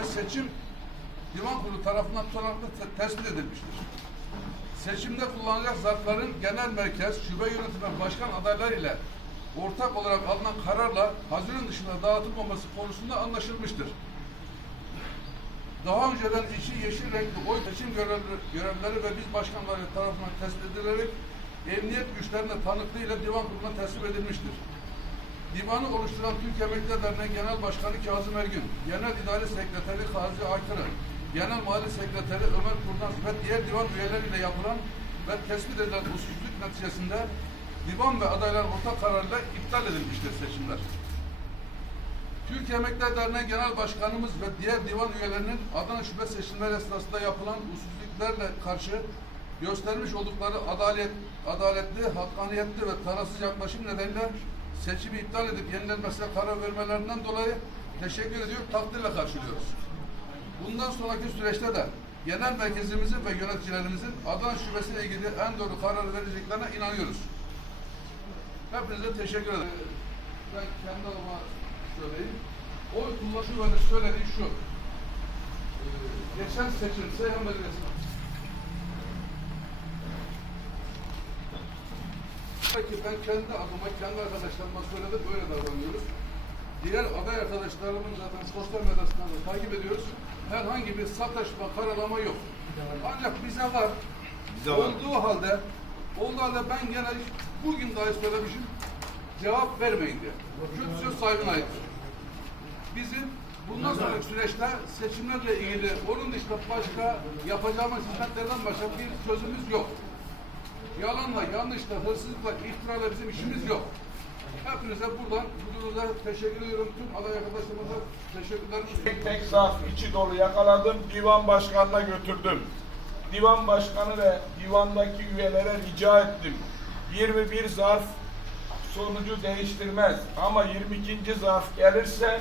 ve seçim divan kurulu tarafından tutanaklı te- tespit edilmiştir. Seçimde kullanılacak zarfların genel merkez, şube yönetim ve başkan adayları ile ortak olarak alınan kararla Haziran dışında dağıtılmaması konusunda anlaşılmıştır. Daha önceden içi yeşil renkli oy seçim görevli- görevlileri ve biz başkanları tarafından tespit edilerek emniyet güçlerine tanıklığıyla divan kuruluna teslim edilmiştir. Divanı oluşturan Türk Emekliler Derneği Genel Başkanı Kazım Ergün, Genel İdare Sekreteri Kazi Aykırı, Genel Mali Sekreteri Ömer Kurnaz ve diğer divan üyeleriyle yapılan ve tespit edilen usulsüzlük neticesinde divan ve adaylar ortak kararıyla iptal edilmiştir seçimler. Türkiye Emekliler Derneği Genel Başkanımız ve diğer divan üyelerinin Adana Şube seçimleri esnasında yapılan usulsüzlüklerle karşı göstermiş oldukları adalet, adaletli, hakkaniyetli ve tarafsız yaklaşım nedeniyle seçimi iptal edip yenilenmesine karar vermelerinden dolayı teşekkür ediyor, takdirle karşılıyoruz. Bundan sonraki süreçte de genel merkezimizin ve yöneticilerimizin Adana Şubesi'ne ilgili en doğru karar vereceklerine inanıyoruz. Hepinize teşekkür ederim. Ben kendi adıma söyleyeyim. Oy kullanışı böyle söylediği şu. Ee, geçen seçim Seyhan Belediyesi. Peki ben kendi adıma, kendi arkadaşlarıma söyledim, böyle davranıyoruz. Diğer aday arkadaşlarımın zaten sosyal medyasından da takip ediyoruz. Herhangi bir sataşma, karalama yok. Ancak bize var. Bize var. olduğu halde, olduğu halde ben gene bugün dahi söylemişim, cevap vermeyin diye. Kötü söz sahibine aittir. Bizim bundan sonraki süreçte seçimlerle ilgili onun dışında başka yapacağımız hizmetlerden başka bir sözümüz yok. Yalanla, yanlışla, hırsızlıkla, iftirayla bizim işimiz yok. Hepinize buradan huzurunuza teşekkür ediyorum. Tüm aday arkadaşlarımıza teşekkürler. Tek tek zarf içi dolu yakaladım. Divan başkanına götürdüm. Divan başkanı ve divandaki üyelere rica ettim. 21 zarf sonucu değiştirmez. Ama 22. zarf gelirse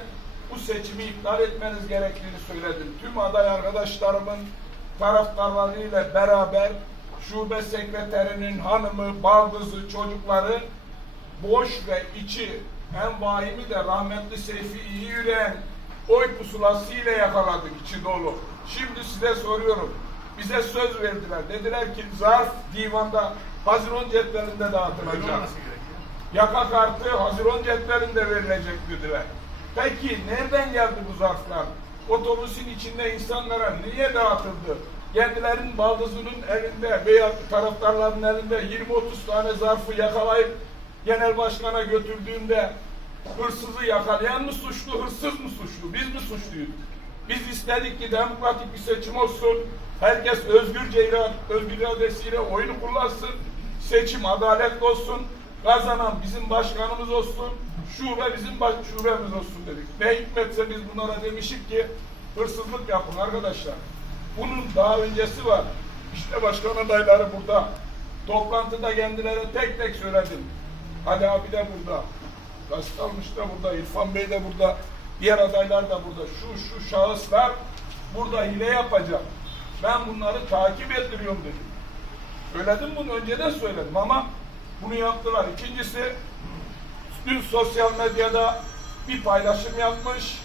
bu seçimi iptal etmeniz gerektiğini söyledim. Tüm aday arkadaşlarımın taraftarlarıyla beraber şube sekreterinin hanımı, baldızı, çocukları boş ve içi en vahimi de rahmetli Seyfi iyi yüreğin oy pusulası ile yakaladık içi dolu. Şimdi size soruyorum. Bize söz verdiler. Dediler ki zarf divanda Haziran cetvelinde dağıtılacak. Yaka kartı Haziran cetvelinde verilecek dediler. Peki nereden geldi bu zarflar? Otobüsün içinde insanlara niye dağıtıldı? Kendilerinin baldızının elinde veya taraftarların elinde 20-30 tane zarfı yakalayıp genel başkana götürdüğünde hırsızı yakalayan mı suçlu, hırsız mı suçlu? Biz mi suçluyuz? Biz istedik ki demokratik bir seçim olsun. Herkes özgürce ira- özgür iradesiyle oyunu kullansın. Seçim adaletli olsun. Kazanan bizim başkanımız olsun. Şube bizim baş şubemiz olsun dedik. Ne hikmetse biz bunlara demişik ki hırsızlık yapın arkadaşlar. Bunun daha öncesi var. İşte başkan adayları burada. Toplantıda kendilerine tek tek söyledim. Ali abi de burada. Gasit almış da burada. İrfan Bey de burada. Diğer adaylar da burada. Şu şu şahıslar burada hile yapacak. Ben bunları takip ettiriyorum dedim. Söyledim bunu önceden söyledim ama bunu yaptılar. İkincisi dün sosyal medyada bir paylaşım yapmış.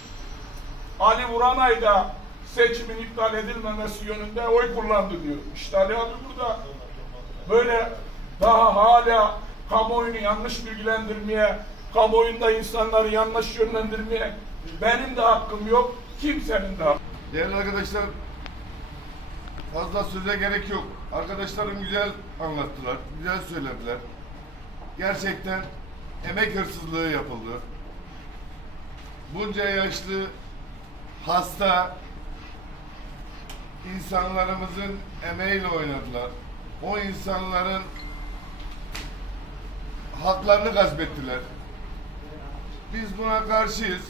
Ali Vuranay da seçimin iptal edilmemesi yönünde oy kullandı diyor. İşte Ali abi burada böyle daha hala kamuoyunu yanlış bilgilendirmeye, kamuoyunda insanları yanlış yönlendirmeye benim de hakkım yok, kimsenin de hakkı. Değerli arkadaşlar, fazla söze gerek yok. Arkadaşlarım güzel anlattılar, güzel söylediler. Gerçekten emek hırsızlığı yapıldı. Bunca yaşlı, hasta insanlarımızın emeğiyle oynadılar. O insanların haklarını gasp ettiler. Biz buna karşıyız.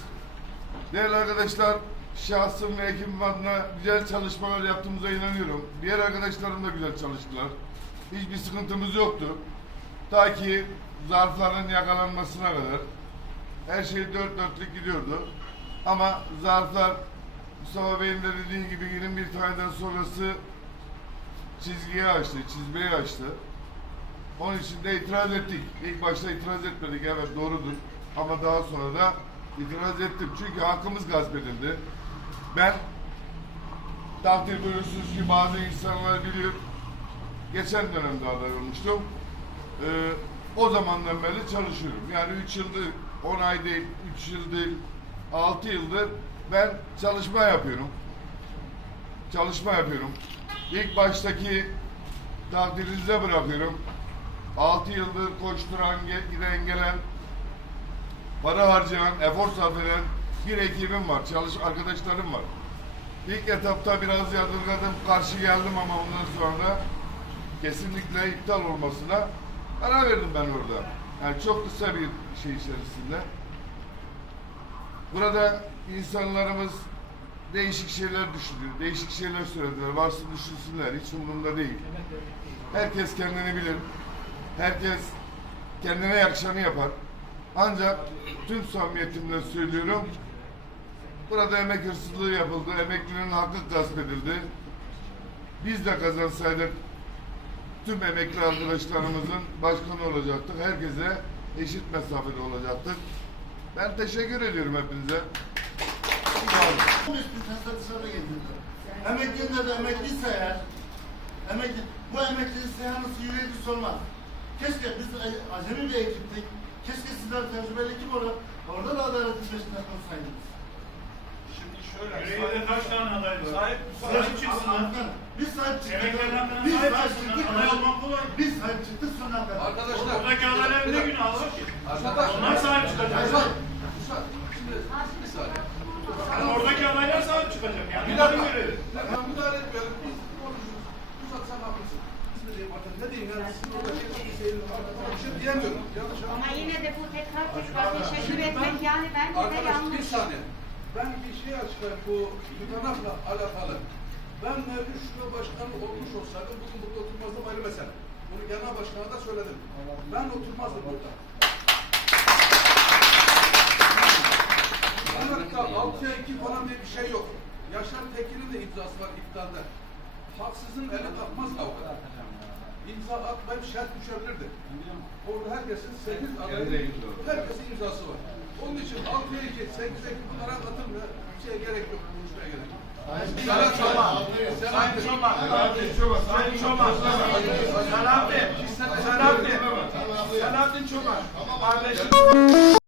Değerli arkadaşlar, şahsım ve ekibim adına güzel çalışmalar yaptığımıza inanıyorum. Diğer arkadaşlarım da güzel çalıştılar. Hiçbir sıkıntımız yoktu. Ta ki zarfların yakalanmasına kadar. Her şey dört dörtlük gidiyordu. Ama zarflar Mustafa Bey'in de dediği gibi 21 taneden sonrası çizgiyi açtı, çizmeyi açtı. Onun için de itiraz ettik. İlk başta itiraz etmedik, evet doğrudur. Ama daha sonra da itiraz ettim. Çünkü hakkımız gasp edildi. Ben takdir buyursunuz ki bazı insanlar bilir. Geçen dönemde aday olmuştum. Ee, o zamandan beri çalışıyorum. Yani 3 yıldır, 10 ay değil, 3 yıl değil, 6 yıldır ben çalışma yapıyorum. Çalışma yapıyorum. İlk baştaki takdirinize bırakıyorum. 6 yıldır koşturan, giden gelen, para harcayan, efor sarf eden bir ekibim var, çalış arkadaşlarım var. İlk etapta biraz yadırgadım, karşı geldim ama ondan sonra kesinlikle iptal olmasına karar verdim ben orada. Yani çok kısa bir şey içerisinde. Burada insanlarımız değişik şeyler düşünüyor, değişik şeyler söylediler. Varsın düşünsünler, hiç umurumda değil. Herkes kendini bilir. Herkes kendine yakışanı yapar. Ancak tüm samimiyetimle söylüyorum. Burada emek hırsızlığı yapıldı. Emeklinin hakkı gasp edildi. Biz de kazansaydık tüm emekli arkadaşlarımızın başkanı olacaktık. Herkese eşit mesafede olacaktık. Ben teşekkür ediyorum hepinize. Sağ olun. 15 bin tane dışarıda getirdiler. Emeklinin de emekliyse eğer, emekli, bu emeklinin seyanısı yüreği sormaz. Keşke biz a- acemi bir ekiptik. Keşke sizler tecrübeli ekip olarak orada da adaletin peşinden konsaydınız. Şimdi şöyle. Yüreğinde kaç tane aday var? Sahip, Sahip çıksınlar. Biz sahip çıktık. Emeklerden Biz sahip çıktık. Aday olmak kolay. Biz sahip çıktık sonuna kadar. Arkadaşlar. Oradaki adayların ne günahı var ki? Arkadaşlar. Onlar sahip çıkacak. Hasan, Hasan, şimdi bir saniye. Yani oradaki adaylar sahip çıkacak. Yani Bir dakika. Bir dakika, müdahale etmeyelim. Biz konuşuruz. Uzat sen haklısın. Biz ne diyeyim artık? Ne diyeyim yani? Sizin orada bir şey bir şey diyemiyorum. Yanlış Ama yine de bu tekrar tekrar teşekkür etmek yani bence de Arkadaş bir yanlış. saniye. Ben bir şey açıklayayım bu tutanakla alakalı. Ben mevcut şube başkanı olmuş olsaydım bugün burada oturmazdım ayrı mesele. Bunu genel başkana da söyledim. Ben oturmazdım burada. Anlatta 6'ya 2 falan diye bir şey yok. Yaşar Tekin'in de imzası var iptalde. Haksızın eli kalkmaz kavga. İmza atmayıp şart düşebilirdi. Orada herkesin 8 adayın herkesin imzası var. Onun için 6'ya 2, 8'e 2 bunlara katılmıyor. Şeye gerek yok. Konuşmaya gerek yok. Sen Çoban. Sen Çoban. Sayın Çoban. Selahattin. Selahattin. Selahattin Çoban. Kardeşim.